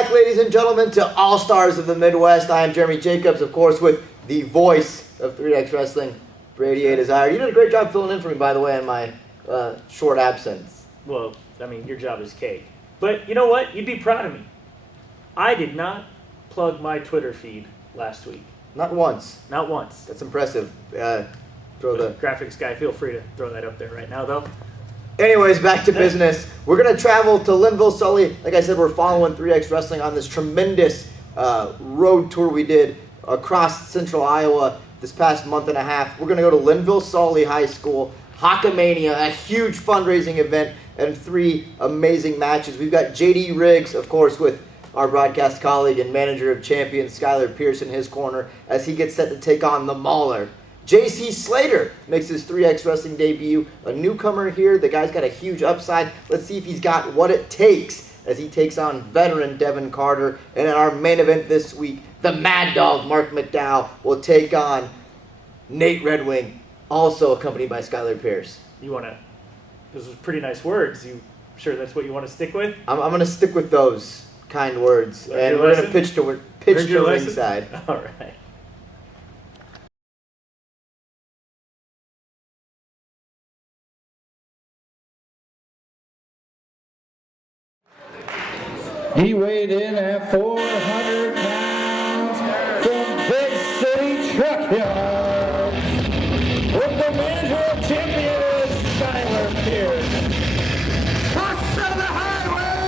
back, ladies and gentlemen, to All Stars of the Midwest. I am Jeremy Jacobs, of course, with the voice of 3X Wrestling, Brady A. Desire. You did a great job filling in for me, by the way, in my short absence. Well, I mean, your job is cake. But you know what? You'd be proud of me. I did not plug my Twitter feed last week. Not once. Not once. That's impressive. Graphics guy, feel free to throw that up there right now, though. Anyways, back to business. We're going to travel to Linville, Sully. Like I said, we're following 3X Wrestling on this tremendous road tour we did across central Iowa this past month and a half. We're going to go to Linville, Sully High School, Hockamania, a huge fundraising event, and 3 amazing matches. We've got JD Riggs, of course, with our broadcast colleague and manager of champions, Skylar Pierce, in his corner as he gets set to take on the Mauler. JC Slater makes his 3X Wrestling debut, a newcomer here. The guy's got a huge upside. Let's see if he's got what it takes as he takes on veteran Devin Carter. And in our main event this week, the Maddog, Mark McDowell, will take on Nate Redwing, also accompanied by Skylar Pierce. Those are pretty nice words. You sure that's what you want to stick with? I'm going to stick with those kind words. And we're going to pitch to ringside. All right. He weighed in at 400 pounds from Big City Truck Yards with the manager of champions, Skylar Pierce. Cross of the highway,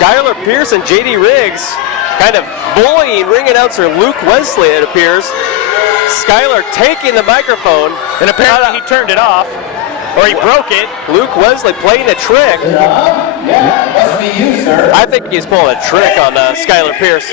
Skylar Pierce and JD Riggs kind of bullying ring announcer Luke Wesley, it appears. Skylar taking the microphone. And apparently he turned it off, or he broke it. Luke Wesley playing a trick. Yeah, must be you, sir. I think he's pulling a trick on Skylar Pierce.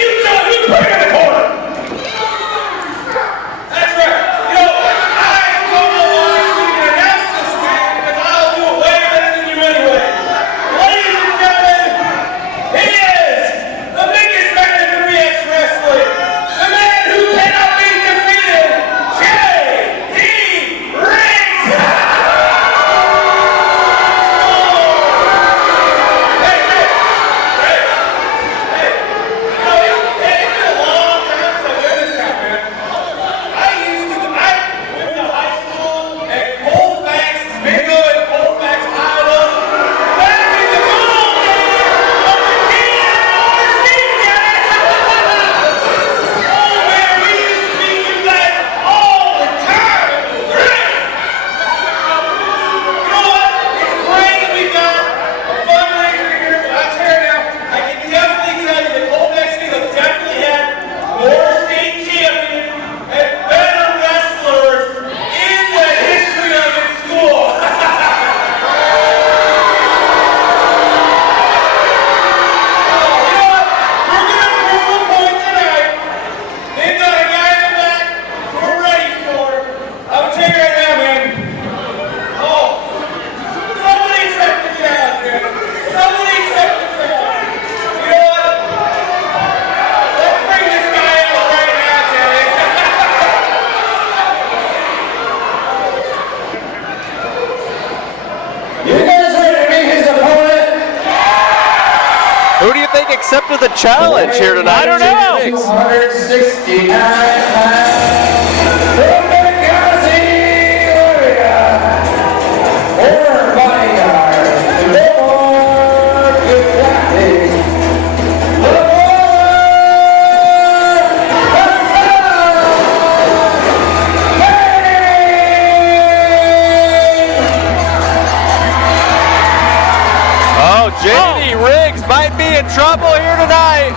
Accepted the challenge here tonight. I don't know. 269 pounds. J.D. Riggs might be in trouble here tonight.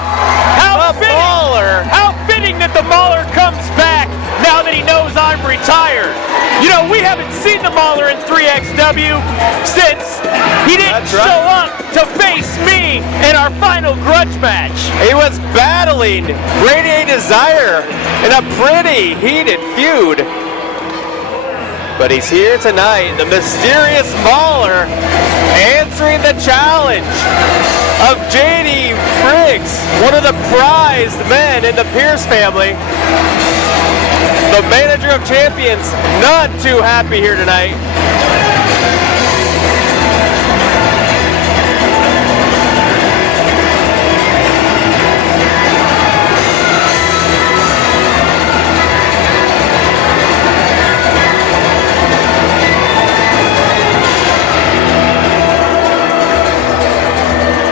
How The fitting, Mauler. how fitting that the Mauler comes back now that he knows I'm retired. You know, we haven't seen the Mauler in 3XW since he didn't That's right. show up to face me in our final grudge match. He was battling Radiate Desire in a pretty heated feud. But he's here tonight, the mysterious Mauler, answering the challenge of J.D. Riggs, one of the prized men in the Pierce family. The manager of champions, not too happy here tonight.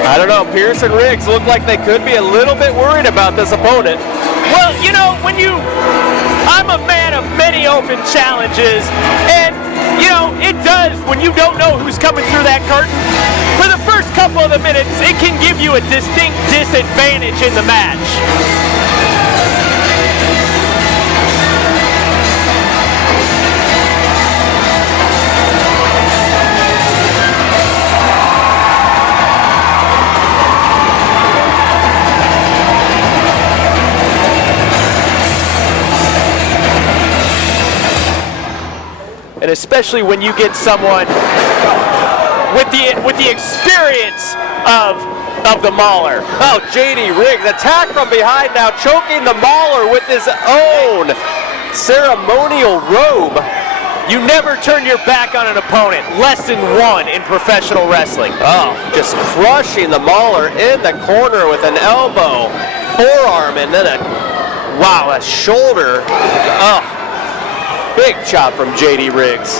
I don't know, Pierce and Riggs look like they could be a little bit worried about this opponent. Well, you know, I'm a man of many open challenges, and, you know, it does, when you don't know who's coming through that curtain, for the first couple of the minutes, it can give you a distinct disadvantage in the match. And especially when you get someone with the experience of the Mauler. Oh, J.D. Riggs, attack from behind now, choking the Mauler with his own ceremonial robe. You never turn your back on an opponent. Lesson 1 in professional wrestling. Oh, just crushing the Mauler in the corner with an elbow, forearm, and then a shoulder. Oh. Big chop from J.D. Riggs.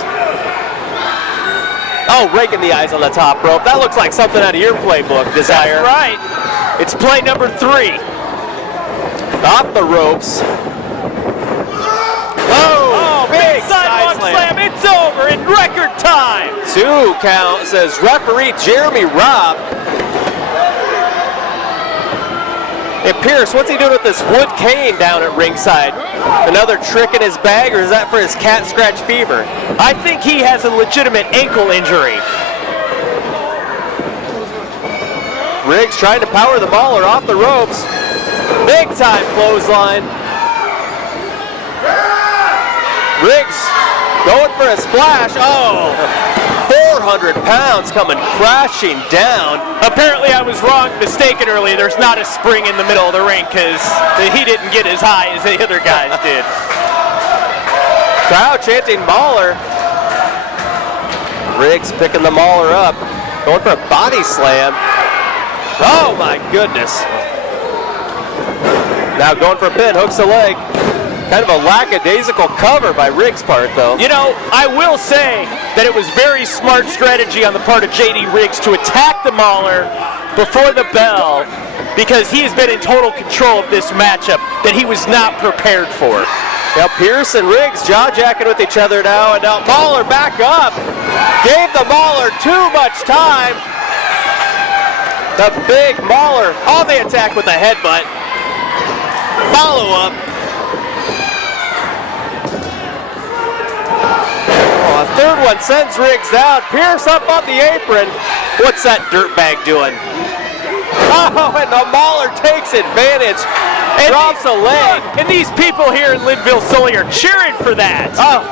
Oh, raking the eyes on the top rope. That looks like something out of your playbook, Desire. That's right. It's play number 3. Off the ropes. Oh, big sidewalk slam. It's over in record time. 2 count, says referee Jeremy Robb. Hey, Pierce, what's he doing with this wood cane down at ringside? Another trick in his bag, or is that for his cat scratch fever? I think he has a legitimate ankle injury. Riggs trying to power the Mauler off the ropes. Big time clothesline. Riggs going for a splash. Oh, 400 pounds coming crashing down. Apparently I was mistaken earlier. There's not a spring in the middle of the ring because he didn't get as high as the other guys did. Crowd chanting Mauler. Riggs picking the Mauler up. Going for a body slam. Oh my goodness. Now going for a pin, hooks the leg. Kind of a lackadaisical cover by Riggs' part, though. You know, I will say that it was very smart strategy on the part of J.D. Riggs to attack the Mauler before the bell, because he has been in total control of this matchup that he was not prepared for. Now Pierce and Riggs jaw-jacking with each other now, and now Mauler back up. Gave the Mauler too much time. The big Mauler on the attack with a headbutt. Follow-up. A third one sends Riggs down. Pierce up on the apron. What's that dirtbag doing? Oh, and the Mauler takes advantage. And drops a leg. And these people here in Linville Sully are cheering for that. Oh,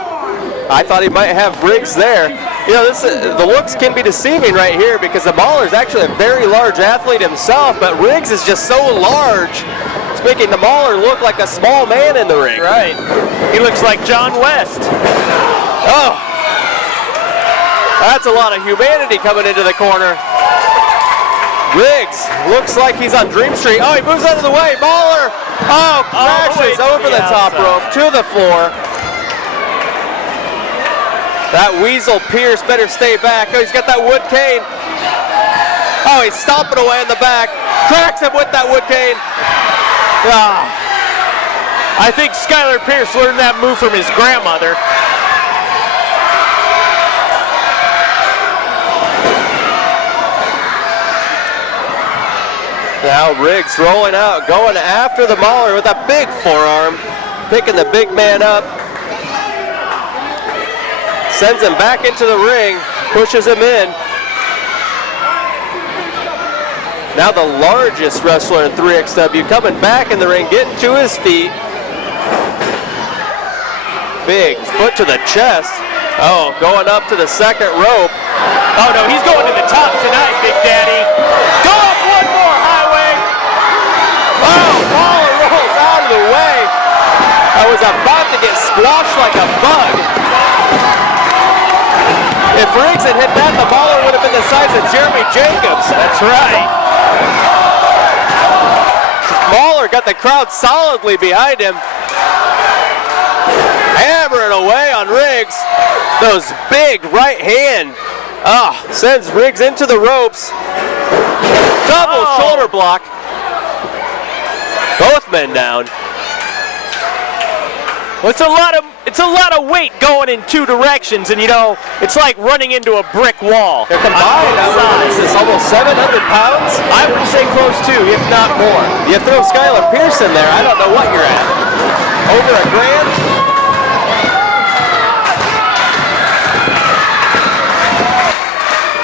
I thought he might have Riggs there. You know, the looks can be deceiving right here because the Mauler is actually a very large athlete himself, but Riggs is just so large. It's making the Mauler look like a small man in the ring. Right. He looks like John West. Oh. That's a lot of humanity coming into the corner. Riggs looks like he's on Dream Street. Oh, he moves out of the way. Mauler, crashes over the top rope to the floor. That Weasel Pierce better stay back. Oh, he's got that wood cane. Oh, he's stomping away in the back. Cracks him with that wood cane. Ah. I think Skylar Pierce learned that move from his grandmother. Now Riggs rolling out, going after the Mauler with a big forearm, picking the big man up. Sends him back into the ring, pushes him in. Now the largest wrestler in 3XW coming back in the ring, getting to his feet. Big foot to the chest. Oh, going up to the second rope. Oh no, he's going to the top tonight, Big Daddy. Go up one more, Highway. Oh, Mauler rolls out of the way. I was about to get squashed like a bug. If Riggs had hit that, the Mauler would have been the size of Jeremy Jacobs. That's right. Mauler got the crowd solidly behind him. Hammering away on Riggs. Those big right hand. Sends Riggs into the ropes. Double shoulder block. Both men down. Well, it's a lot of weight going in two directions, and you know, it's like running into a brick wall. They're combined, is this almost 700 pounds? I would say close to, if not more. You throw Skylar Pierce in there, I don't know what you're at. Over a grand?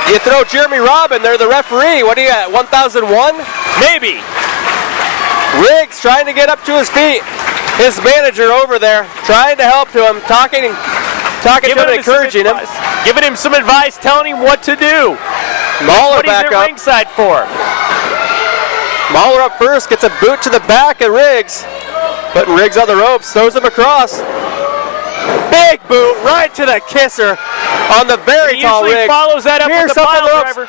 You throw Jeremy Robb in there, the referee, what are you at, 1,001? Maybe. Riggs trying to get up to his feet. His manager over there trying to help to him, talking to him, encouraging him. Giving him some advice, telling him what to do. Mauler what back he's at up. ringside for. Mauler up first, gets a boot to the back of Riggs. Putting Riggs on the ropes, throws him across. Big boot right to the kisser on the very tall Riggs. He usually follows that up Pierce with the up on pile the driver.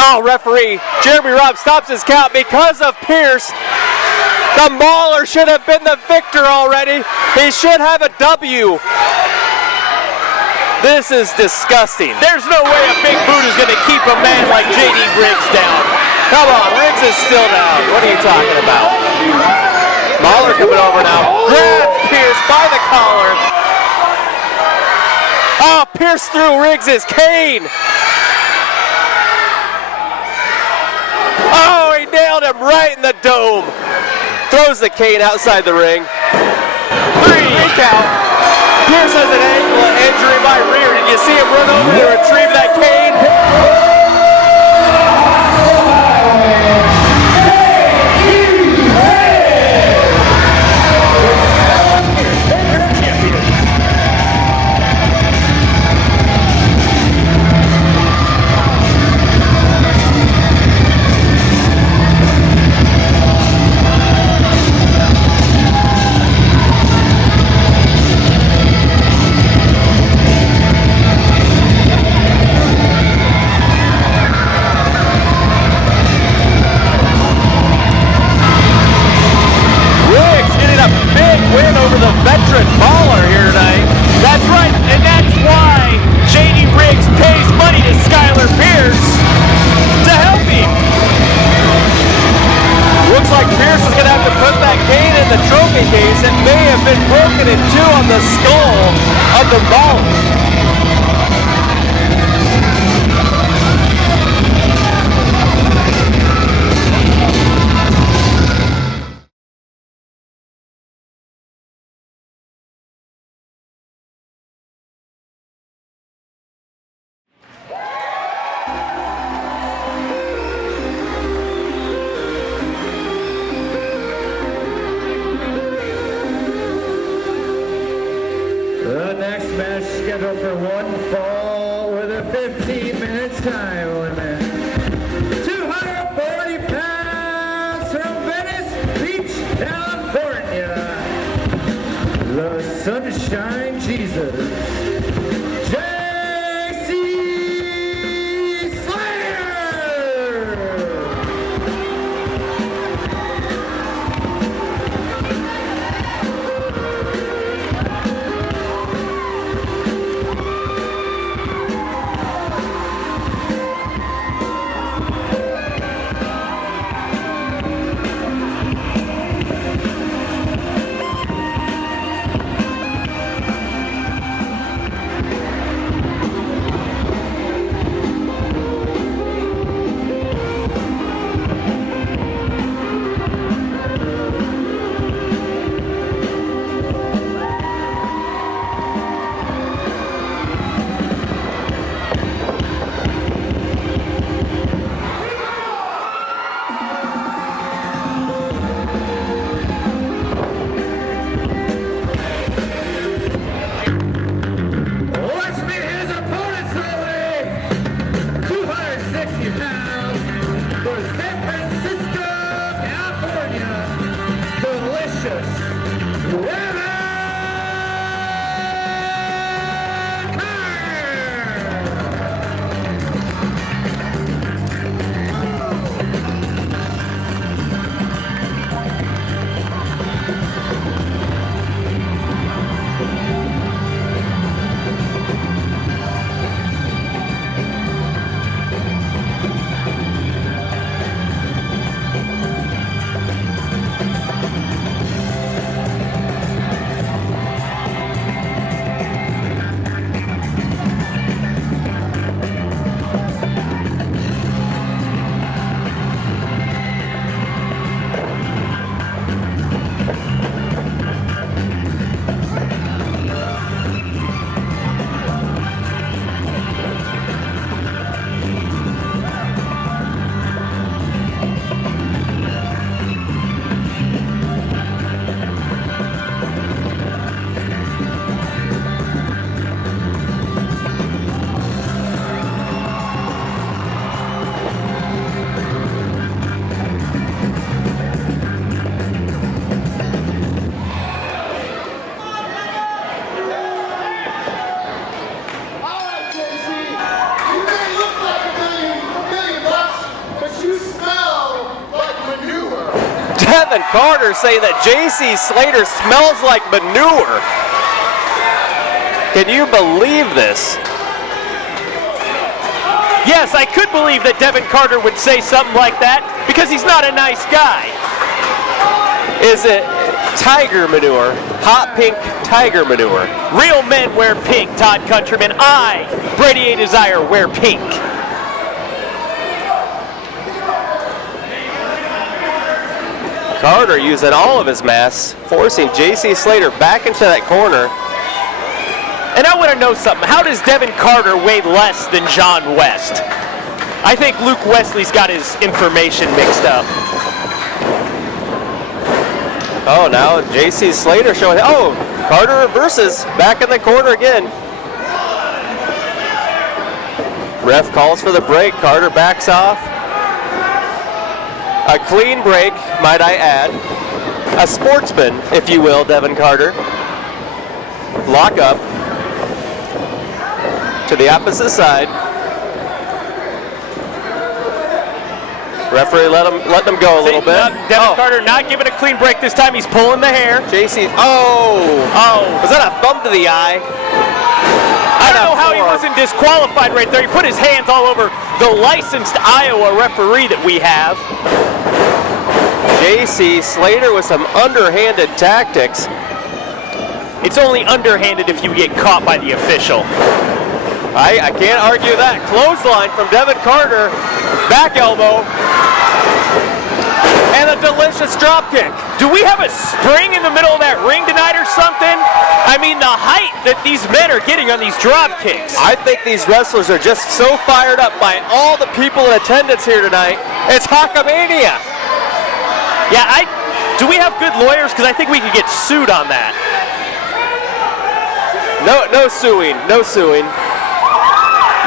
Oh, referee Jeremy Robb stops his count because of Pierce. The Mauler should have been the victor already. He should have a W. This is disgusting. There's no way a big boot is going to keep a man like JD Riggs down. Come on, Riggs is still down. What are you talking about? Mauler coming over now. Grabs Pierce by the collar. Oh, Pierce threw Riggs' cane. Oh, he nailed him right in the dome. Throws the cane outside the ring. Three count. Pierce has an ankle injury by rear. Did you see him run over to retrieve that cane? Win over the veteran Mauler here tonight. That's right, and that's why JD Riggs pays money to Skylar Pierce to help him. Looks like Pierce is going to have to put that cane in the trophy case. It may have been broken in two on the skull of the Mauler. The next match scheduled for one fall with a 15-minute time limit. 240 pounds from Venice Beach, California. The Sunshine Jesus. JC Slater! Devin Carter saying that JC Slater smells like manure. Can you believe this? Yes, I could believe that Devin Carter would say something like that because he's not a nice guy. Is it tiger manure? Hot pink tiger manure. Real men wear pink, Todd Countryman. I, Brady A. Desire, wear pink. Carter using all of his mass, forcing JC Slater back into that corner. And I want to know something. How does Devin Carter weigh less than John West? I think Luke Wesley's got his information mixed up. Oh, now JC Slater showing. Oh, Carter reverses back in the corner again. Ref calls for the break. Carter backs off. A clean break, might I add. A sportsman, if you will, Devin Carter. Lock up to the opposite side. Referee let them go a little bit. Devin Carter not giving a clean break this time. He's pulling the hair. JC. Oh. Was that a thumb to the eye? I don't know how he wasn't disqualified right there. He put his hands all over the licensed Iowa referee that we have. JC Slater with some underhanded tactics. It's only underhanded if you get caught by the official. I can't argue that. Clothesline from Devin Carter. Back elbow. And a delicious drop kick. Do we have a spring in the middle of that ring tonight or something? I mean, the height that these men are getting on these drop kicks. I think these wrestlers are just so fired up by all the people in attendance here tonight. It's Hawkamania. Yeah, do we have good lawyers? Because I think we could get sued on that. No suing. No suing.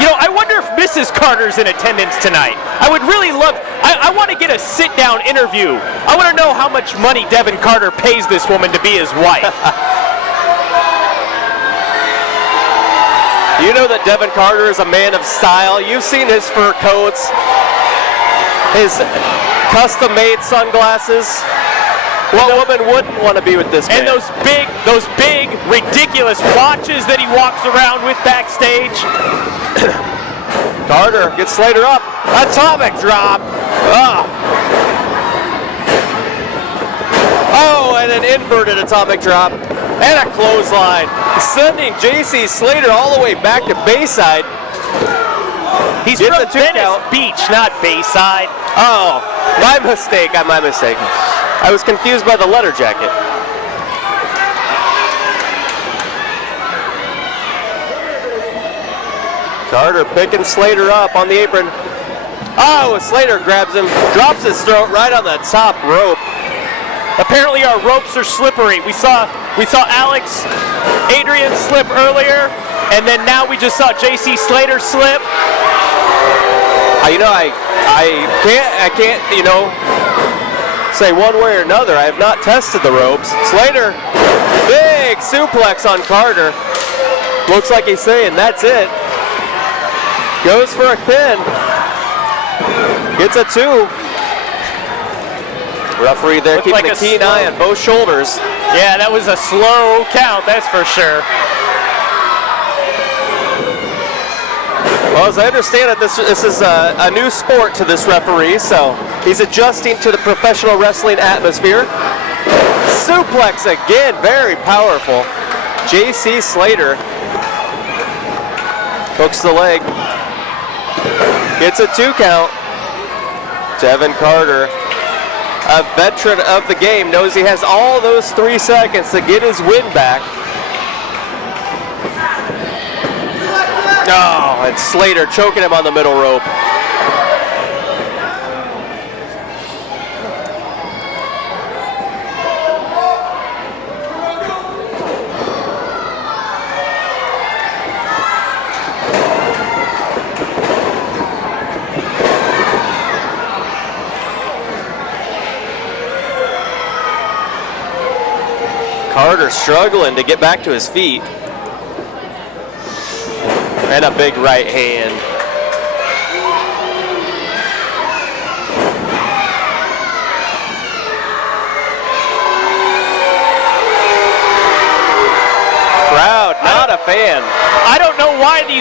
You know, I wonder if Mrs. Carter's in attendance tonight. I would really love, I want to get a sit-down interview. I want to know how much money Devin Carter pays this woman to be his wife. You know that Devin Carter is a man of style. You've seen his fur coats, his custom-made sunglasses. What woman wouldn't want to be with this man? And those big, ridiculous watches that he walks around with backstage. Carter gets Slater up. Atomic drop. Oh, and an inverted atomic drop. And a clothesline. Sending JC Slater all the way back to Bayside. He's from Venice Beach, not Bayside. Oh, my mistake. I was confused by the letter jacket. Carter picking Slater up on the apron. Oh, Slater grabs him, drops his throat right on the top rope. Apparently our ropes are slippery. We saw Alex Adrian slip earlier, and then now we just saw JC Slater slip. You know, I can't, say one way or another. I have not tested the ropes. Slater, big suplex on Carter. Looks like he's saying that's it. Goes for a pin. Gets a 2. Referee there keeping a keen eye on both shoulders. Yeah, that was a slow count, that's for sure. Well, as I understand it, this is a new sport to this referee, so he's adjusting to the professional wrestling atmosphere. Suplex again, very powerful. JC Slater hooks the leg. Gets a 2 count. Devin Carter, a veteran of the game, knows he has all those 3 seconds to get his win back. Oh, and Slater choking him on the middle rope. Carter struggling to get back to his feet. And a big right hand.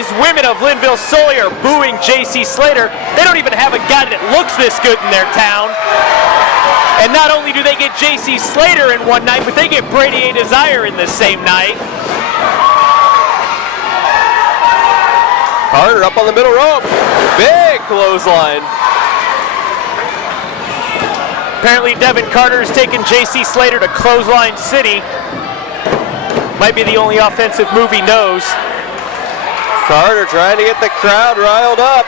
these women of Linville-Sully are booing JC Slater. They don't even have a guy that looks this good in their town. And not only do they get JC Slater in one night, but they get Brady A. Desire in the same night. Carter up on the middle rope. Big clothesline. Apparently Devin Carter has taken JC Slater to Clothesline City. Might be the only offensive move he knows. Carter trying to get the crowd riled up.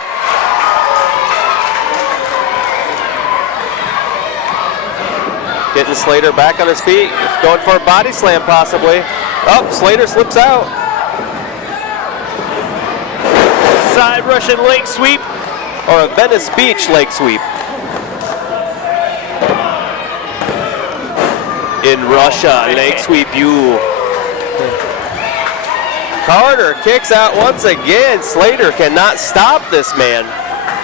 Getting Slater back on his feet. Going for a body slam possibly. Oh, Slater slips out. Side Russian leg sweep. Or a Venice Beach leg sweep. In Russia, leg sweep you. Carter kicks out once again. Slater cannot stop this man.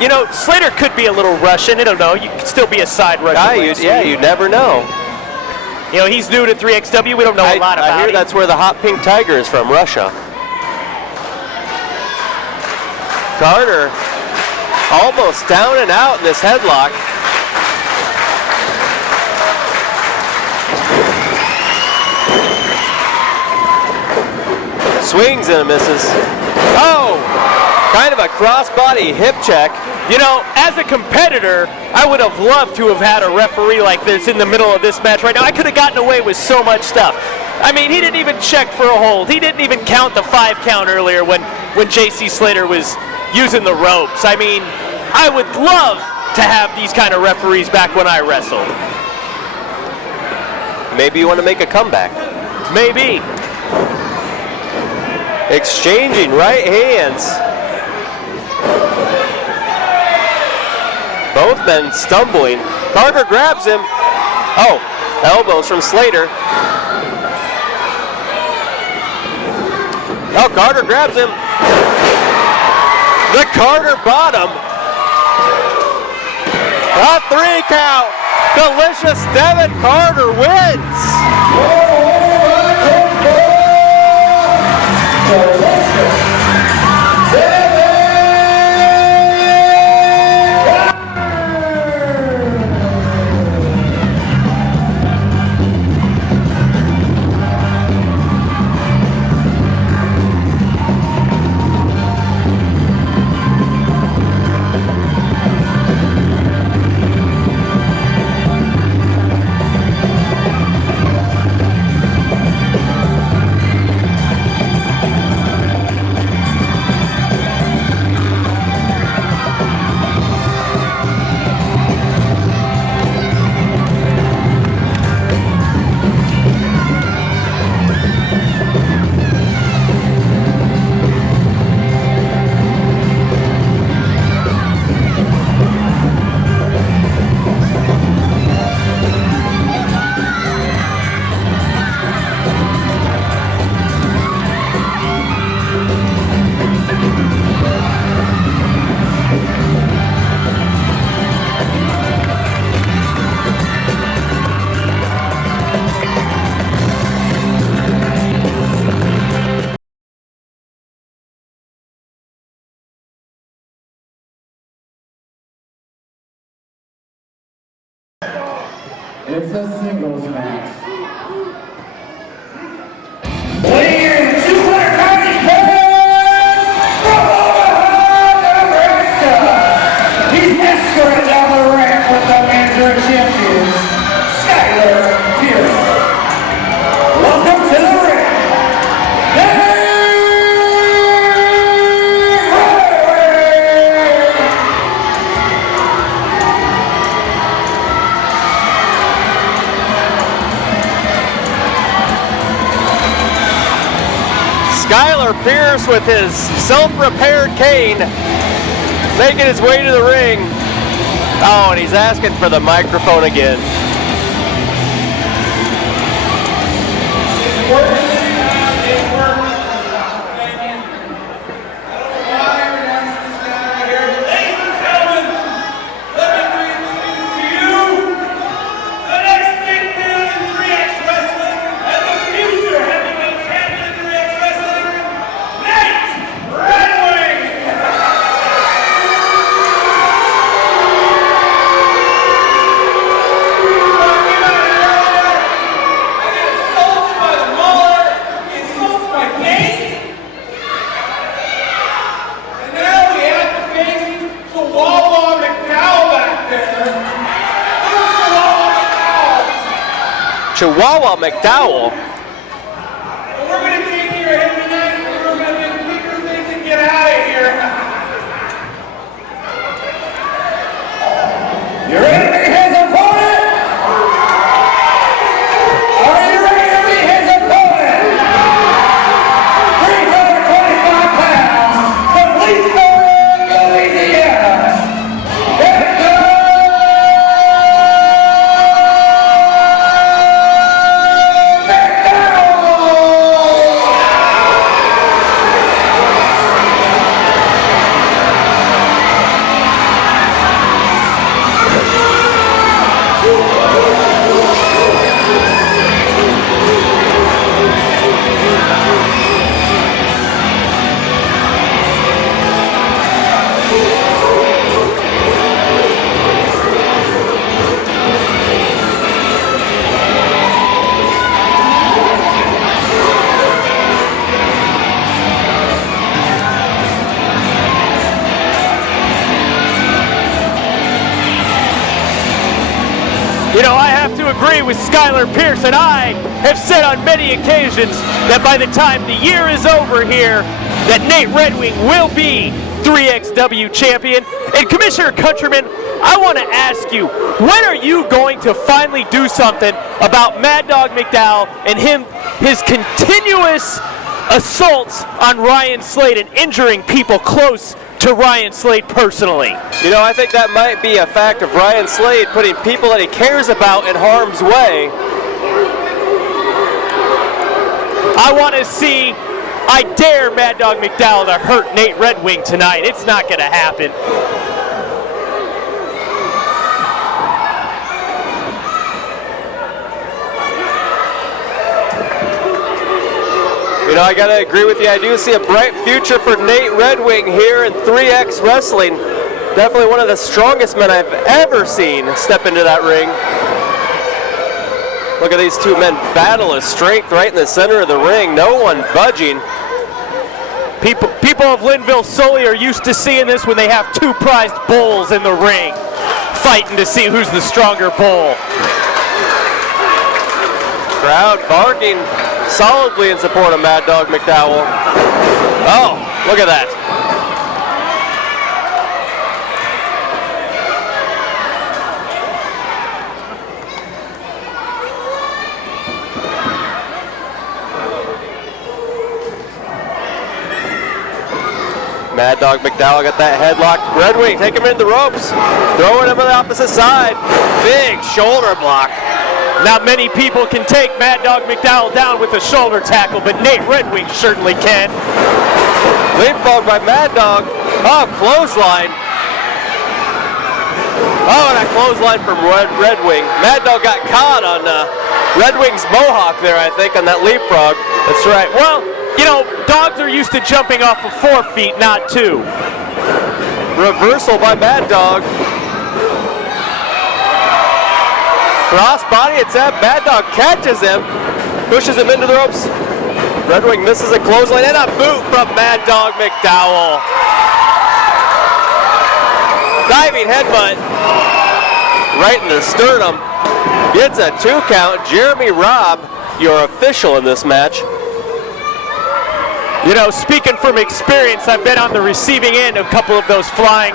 You know, Slater could be a little Russian. I don't know. You could still be a side Russian. You never know. You know, he's new to 3XW. We don't know a lot about him. I hear that's where the hot pink tiger is from, Russia. Carter almost down and out in this headlock. Swings and misses. Oh! Kind of a crossbody hip check. You know, as a competitor, I would have loved to have had a referee like this in the middle of this match right now. I could have gotten away with so much stuff. I mean, he didn't even check for a hold. He didn't even count the 5 count earlier when JC Slater was using the ropes. I mean, I would love to have these kind of referees back when I wrestled. Maybe you want to make a comeback. Maybe. Exchanging right hands. Both men stumbling. Carter grabs him. Oh, elbows from Slater. Oh, Carter grabs him. The Carter bottom. A 3 count. Delicious Devin Carter wins. It's a singles match. He's escorted down the ramp with the manager of champions, Skylar. Welcome to the ring. Skylar Pierce with his self-repaired cane making his way to the ring. Oh, and he's asking for the microphone again. Redwing! Chihuahua McDowell. We're going to take care of him tonight, and we're going to make quicker things and get out of here. You ready to meet his opponent? Are you ready to meet his opponent? 325 pounds, the police of Louisiana. You know, I have to agree with Skylar Pierce, and I have said on many occasions that by the time the year is over here, that Nate Redwing will be 3XW champion. And Commissioner Countryman, I want to ask you, when are you going to finally do something about Maddog McDowell and his continuous assaults on Ryan Slade and injuring people close to Ryan Slade personally? You know, I think that might be a fact of Ryan Slade putting people that he cares about in harm's way. I want to see, I dare Maddog McDowell to hurt Nate Redwing tonight. It's not going to happen. You know, I gotta agree with you. I do see a bright future for Nate Redwing here in 3X Wrestling. Definitely one of the strongest men I've ever seen step into that ring. Look at these two men battle of strength right in the center of the ring. No one budging. People of Linville Sully are used to seeing this when they have two prized bulls in the ring, fighting to see who's the stronger bull. Crowd barking solidly in support of Maddog McDowell. Oh, look at that. Maddog McDowell got that headlock. Redwing, take him into the ropes. Throwing him on the opposite side. Big shoulder block. Not many people can take Maddog McDowell down with a shoulder tackle, but Nate Redwing certainly can. Leapfrog by Maddog. Oh, clothesline. Oh, and a clothesline from Redwing. Maddog got caught on Redwing's mohawk there, I think, on that leapfrog. That's right. Well, you know, dogs are used to jumping off of 4 feet, not 2. Reversal by Maddog. Crossbody attempt. Maddog catches him, pushes him into the ropes. Redwing misses a clothesline and a boot from Maddog McDowell. Diving headbutt right in the sternum. Gets a 2 count. Jeremy Robb, your official in this match. You know, speaking from experience, I've been on the receiving end of a couple of those flying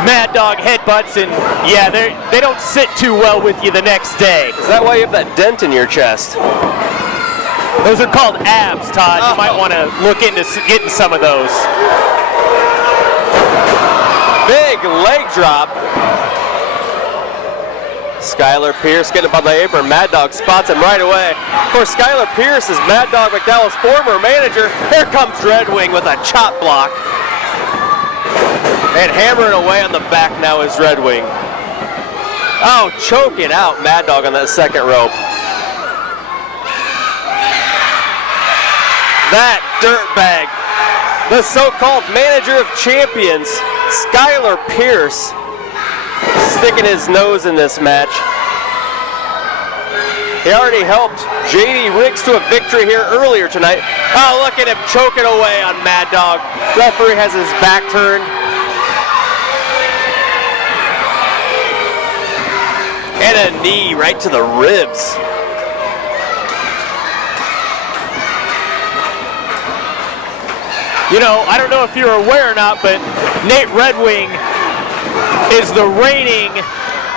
Maddog headbutts, and yeah, they don't sit too well with you the next day. Is that why you have that dent in your chest? Those are called abs, Todd. You might want to look into getting some of those. Big leg drop. Skylar Pierce getting up on the apron. Maddog spots him right away. Of course, Skylar Pierce is Maddog McDowell's former manager. Here comes Redwing with a chop block. And hammering away on the back now is Redwing. Oh, choking out Maddog on that second rope. That dirtbag, the so-called manager of champions, Skylar Pierce, sticking his nose in this match. He already helped JD Riggs to a victory here earlier tonight. Oh, look at him choking away on Maddog. Referee has his back turned. And a knee right to the ribs. You know, I don't know if you're aware or not, but Nate Redwing is the reigning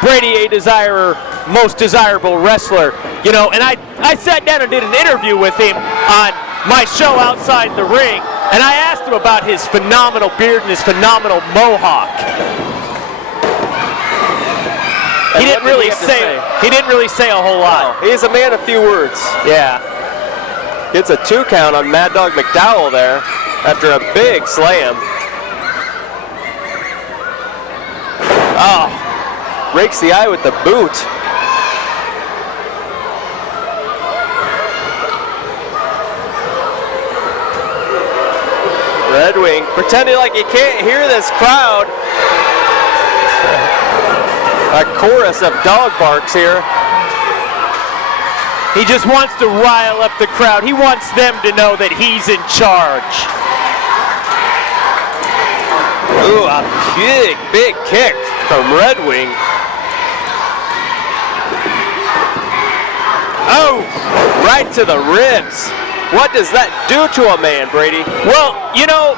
Brady A. Desire most desirable wrestler. You know, and I sat down and did an interview with him on my show Outside the Ring, and I asked him about his phenomenal beard and his phenomenal mohawk. He didn't really say a whole lot. No, he's a man of few words. Yeah. Gets a 2 count on Maddog McDowell there after a big slam. Oh, rakes the eye with the boot. Redwing pretending like he can't hear this crowd. A chorus of dog barks here. He just wants to rile up the crowd. He wants them to know that he's in charge. Ooh, a big kick from Redwing. Oh, right to the ribs. What does that do to a man, Brady? Well, you know,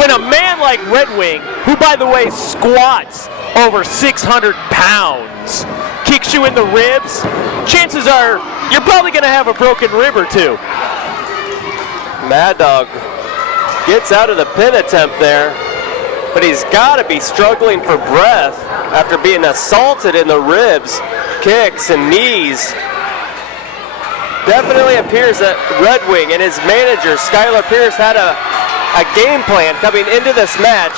when a man like Redwing, who by the way squats over 600 pounds, kicks you in the ribs, chances are you're probably going to have a broken rib or two. Maddog gets out of the pin attempt there, but he's got to be struggling for breath after being assaulted in the ribs, kicks and knees. Definitely appears that Redwing and his manager, Skylar Pierce, had a game plan coming into this match.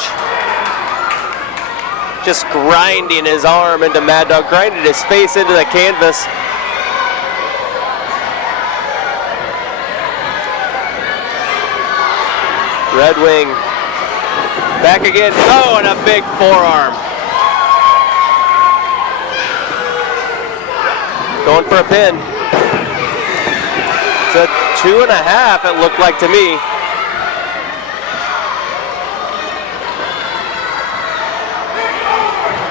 Just grinding his arm into Maddog, grinding his face into the canvas. Redwing back again. Oh, and a big forearm. Going for a pin. It's a 2.5, it looked like to me.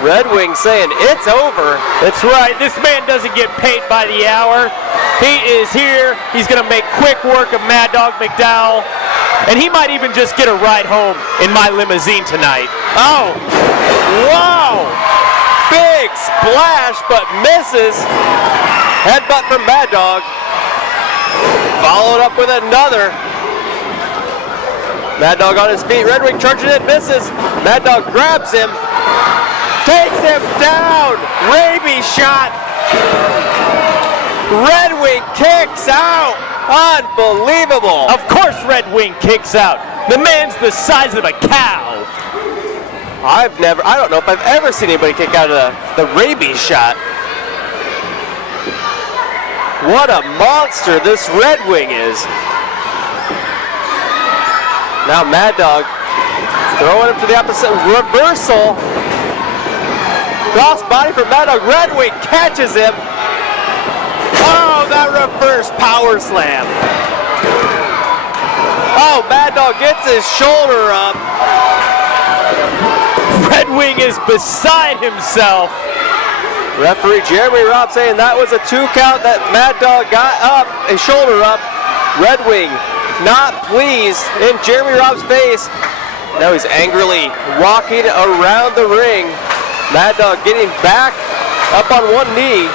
Redwing saying it's over. That's right. This man doesn't get paid by the hour. He is here. He's going to make quick work of Maddog McDowell. And he might even just get a ride home in my limousine tonight. Oh, wow. Big splash, but misses. Headbutt from Maddog. Followed up with another. Maddog on his feet. Redwing charging it, misses. Maddog grabs him. Takes him down. Rabies shot. Redwing kicks out. Unbelievable. Of course Redwing kicks out. The man's the size of a cow. I don't know if I've ever seen anybody kick out of the rabies shot. What a monster this Redwing is. Now Maddog throwing him to the opposite. Reversal. Cross body from Maddog. Redwing catches him. Oh, that reverse power slam. Oh, Maddog gets his shoulder up. Redwing is beside himself. Referee Jeremy Robb saying that was a 2 count that Maddog got up, his shoulder up. Redwing not pleased in Jeremy Robb's face. Now he's angrily walking around the ring. Maddog getting back up on one knee.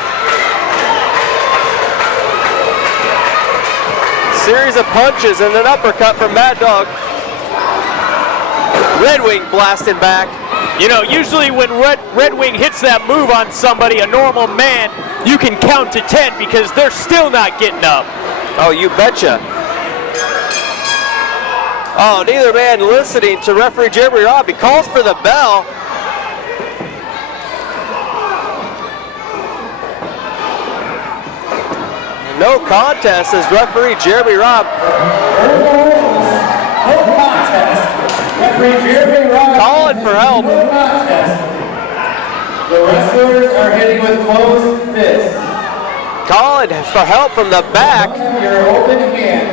Series of punches and an uppercut from Maddog. Redwing blasting back. You know, usually when Redwing hits that move on somebody, a normal man, you can count to 10 because they're still not getting up. Oh, you betcha. Oh, neither man listening to referee Jeremy Robb. He calls for the bell. No contest as referee Jeremy Robb. No contest. Referee Jeremy Robb Calling for help. No contest. The wrestlers are hitting with closed fists. Calling for help from the back. Your open hand,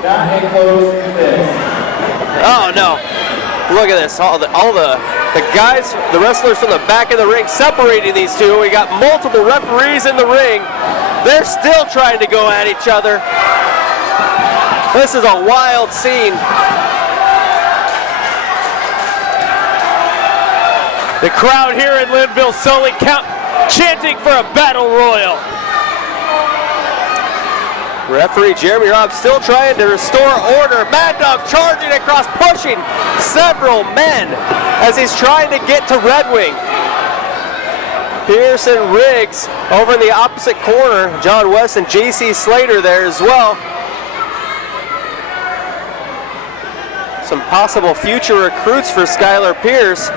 not a closed fist. Oh no. Look at this. All the guys, the wrestlers from the back of the ring separating these two. We got multiple referees in the ring. They're still trying to go at each other. This is a wild scene. The crowd here in Linville Sully chanting for a battle royal. Referee Jeremy Robb still trying to restore order. Maddog charging across, pushing several men as he's trying to get to Redwing. Pierce and Riggs over in the opposite corner. John West and JC Slater there as well. Some possible future recruits for Skylar Pierce.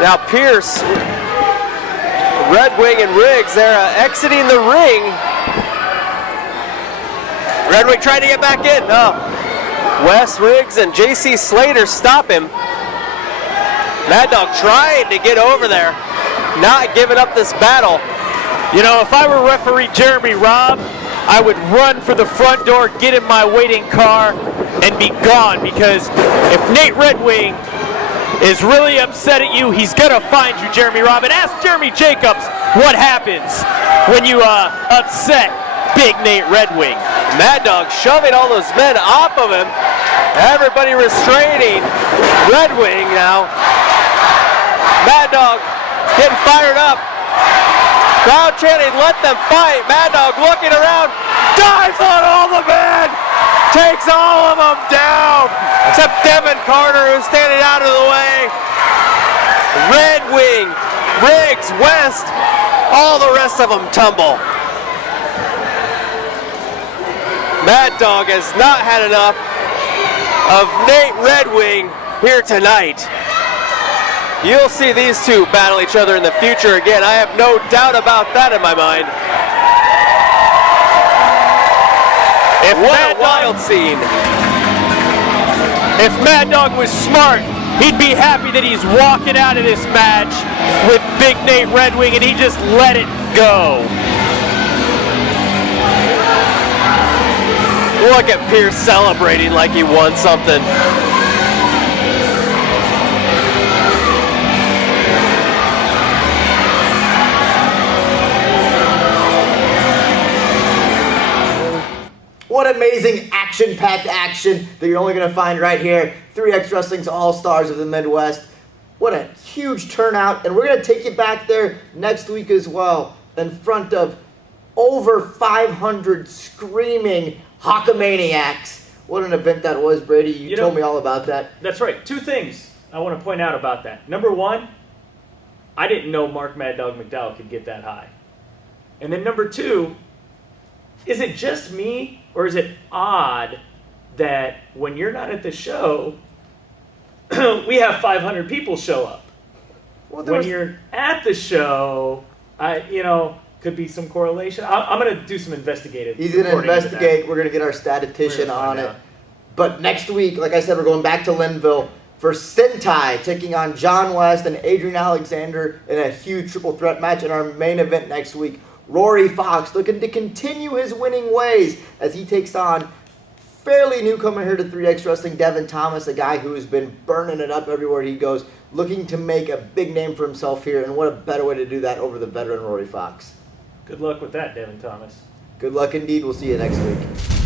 Now Pierce, Redwing and Riggs, they're exiting the ring. Redwing trying to get back in. No. West, Riggs, and JC Slater stop him. Maddog trying to get over there. Not giving up this battle. You know, if I were referee Jeremy Robb, I would run for the front door, get in my waiting car, and be gone. Because if Nate Redwing is really upset at you, he's gonna find you, Jeremy Robb. And ask Jeremy Jacobs what happens when you upset Big Nate Redwing. Maddog shoving all those men off of him. Everybody restraining Redwing now. Maddog getting fired up. Crowd chanting, let them fight. Maddog looking around, dives on all the men, takes all of them down, except Devin Carter, who's standing out of the way. Redwing, Riggs, West, all the rest of them tumble. Maddog has not had enough of Nate Redwing here tonight. You'll see these two battle each other in the future again. I have no doubt about that in my mind. What a wild scene. If Maddog was smart, he'd be happy that he's walking out of this match with Big Nate Redwing and he just let it go. Look at Pierce celebrating like he won something. What amazing action-packed action that you're only going to find right here. 3X Wrestling's All-Stars of the Midwest. What a huge turnout. And we're going to take you back there next week as well in front of over 500 screaming Hawkamaniacs. What an event that was, Brady. You told me all about that. That's right. Two things I want to point out about that. Number one, I didn't know Mark Maddog McDowell could get that high. And then number two, is it just me or is it odd that when you're not at the show, we have 500 people show up? Well, when you're at the show, could be some correlation. I'm going to do some investigative. He's going to investigate. We're going to get our statistician on it. But next week, like I said, we're going back to Linville for Sentai, taking on John West and Adrian Alexander in a huge triple threat match in our main event next week. Rory Fox looking to continue his winning ways as he takes on fairly newcomer here to 3X Wrestling, Devin Thomas, a guy who has been burning it up everywhere he goes, looking to make a big name for himself here, and what a better way to do that over the veteran Rory Fox. Good luck with that, Devin Thomas. Good luck indeed. We'll see you next week.